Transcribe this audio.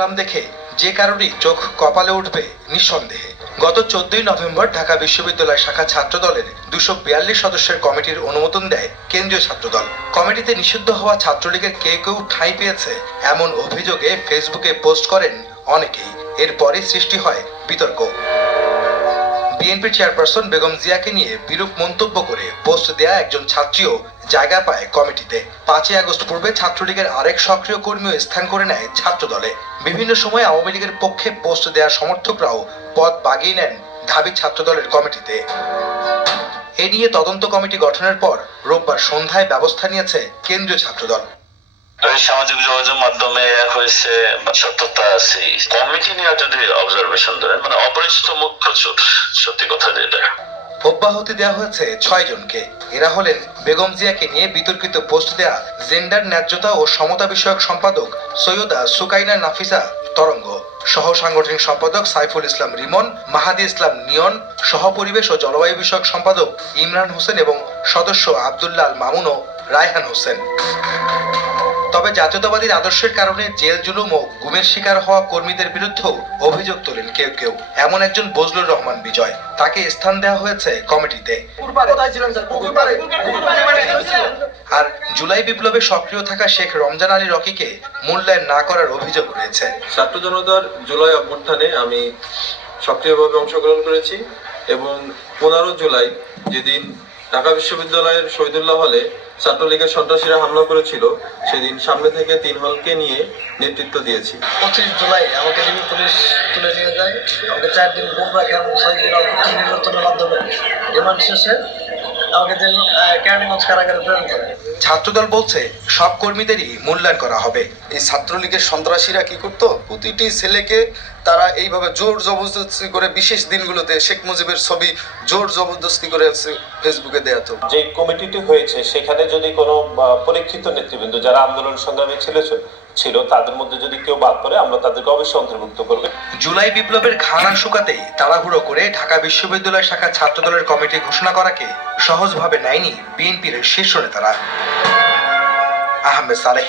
নাম দেখে যে কারোরই চোখ কপালে উঠবে নিঃসন্দেহে। গত 14ই নভেম্বর ঢাকা বিশ্ববিদ্যালয় শাখা ছাত্রদলের 242 সদস্যের কমিটির অনুমোদন দেয় কেন্দ্রীয় ছাত্রদল। কমিটিতে নিষিদ্ধ হওয়া ছাত্রলীগের কেউ ঠাঁই পেয়েছে এমন অভিযোগে ফেসবুকে পোস্ট করেন অনেকেই। এরপরে সৃষ্টি হয় বিতর্ক। বিএনপির চেয়ারপারসন বেগম জিয়াকে নিয়ে বিরূপ মন্তব্য করে পোস্ট দেয়া একজন ছাত্রীও জায়গা পায় কমিটিতে। 5ই আগস্ট পূর্বে ছাত্রলীগের আরেক সক্রিয় কর্মীও স্থান করে নেয় ছাত্রদলে। বিভিন্ন সময় আওয়ামী লীগের পক্ষে পোস্ট দেওয়া সমর্থকরাও পদ বাগিয়ে নেন ঢাবি ছাত্রদলের কমিটিতে। এ নিয়ে তদন্ত কমিটি গঠনের পর রোববার সন্ধ্যায় ব্যবস্থা নিয়েছে কেন্দ্রীয় ছাত্রদল। সামাজিক যোগাযোগ মাধ্যমে হয়েছে সত্যতা আছে। কমিটি নিয়ে যদি অবজারভেশন ধরেন মানে অপরিচিত মুখ প্রচুর, সত্যি কথা যেটা। অব্যাহতি দেওয়া হয়েছে 6 জনকে। এরা হলেন বেগম জিয়াকে নিয়ে বিতর্কিত পোস্ট দেয়া জেন্ডার ন্যায্যতা ও সমতা বিষয়ক সম্পাদক সৈয়দা সুকাইনা নাফিসা তরঙ্গ, সহ সাংগঠনিক সম্পাদক সাইফুল ইসলাম রিমন, মাহাদি ইসলাম নিয়ন, সহ পরিবেশ ও জলবায়ু বিষয়ক সম্পাদক ইমরান হোসেন এবং সদস্য আব্দুল্লাহ আল মামুন ও রায়হান হোসেন। তবে জাতীয়তাবাদীর আদর্শের কারণে জেল জুলুম ও গুমের শিকার হওয়া কর্মীদের বিরুদ্ধেও অভিযোগ তোলেন কেউ। এমন একজন বজলুর রহমান বিজয়, তাকে স্থান দেওয়া হয়েছে কমিটিতে। আর জুলাই বিপ্লবে সক্রিয় থাকা শেখ রমজান আলী রকিকে মূল্যায়ন না করার অভিযোগ রয়েছে। ছাত্র জনতার জুলাই অভ্যুত্থানে আমি সক্রিয়ভাবে অংশগ্রহণ করেছি এবং 15 জুলাই যেদিন ঢাকা বিশ্ববিদ্যালয়ের শহীদুল্লাহ হলে ছাত্রলীগের সন্ত্রাসীরা হামলা করেছিল, সেদিন সামনে থেকে 3 হলকে নিয়ে নেতৃত্ব দিয়েছি। 25 জুলাই আমাকে ডিবি পুলিশ তুলে নিয়ে যায়, আমাকে 4 দিন গুম রাখে এবং 6 দিন নির্যাতনের মাধ্যমে রিমান্ড শেষে আমাকে কেরানীগঞ্জ কারাগারে প্রেরণ করে। ছাত্রদল বলছে সব কর্মীদেরই মূল্যায়ন করা হবে। এই ছাত্রলীগের সন্ত্রাসীরা কি করতো, প্রতিটি ছেলেকে তারা এইভাবে জোর জবরদস্তি করে বিশেষ দিনগুলোতে শেখ মুজিবের ছবি জোর জবরদস্তি করে ফেসবুকে দেয়া। তো যে কমিটিটি হয়েছে সেখানে যদি কোনো পরীক্ষিত নেতৃবৃন্দ যারা আন্দোলন সংগ্রামী ছিল তাদের মধ্যে যদি কেউ বাদ পড়ে আমরা তাদেরকে অবশ্যই অন্তর্ভুক্ত করব। জুলাই বিপ্লবের খানা শুকাতেই তাড়াহুড়ো করে ঢাকা বিশ্ববিদ্যালয় শাখা ছাত্রদলের কমিটি ঘোষণা করাকে সহজভাবে নেয়নি বিএনপির শীর্ষ নেতারা। আহমেদ সালেহ।